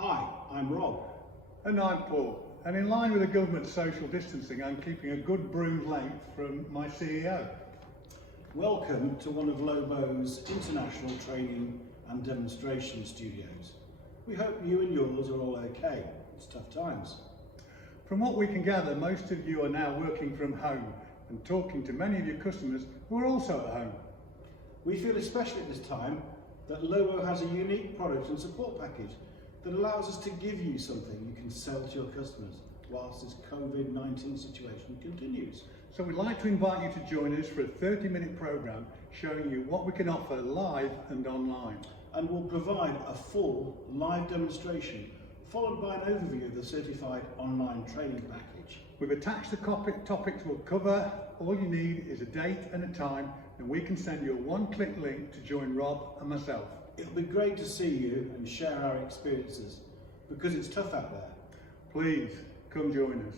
Hi, I'm Rob. And I'm Paul. And in line with the government's social distancing, I'm keeping a good broom's length from my CEO. Welcome to one of LOBO's international training and demonstration studios. We hope you and yours are all okay. It's tough times. From what we can gather, most of you are now working from home and talking to many of your customers who are also at home. We feel especially at this time that LOBO has a unique product and support package that allows us to give you something you can sell to your customers whilst this COVID-19 situation continues. So we'd like to invite you to join us for a 30-minute programme showing you what we can offer live and online. And we'll provide a full live demonstration followed by an overview of the certified online training package. We've attached the topics we'll cover. All you need is a date and a time, and we can send you a one-click link to join Rob and myself. It'll be great to see you and share our experiences because it's tough out there. Please come join us.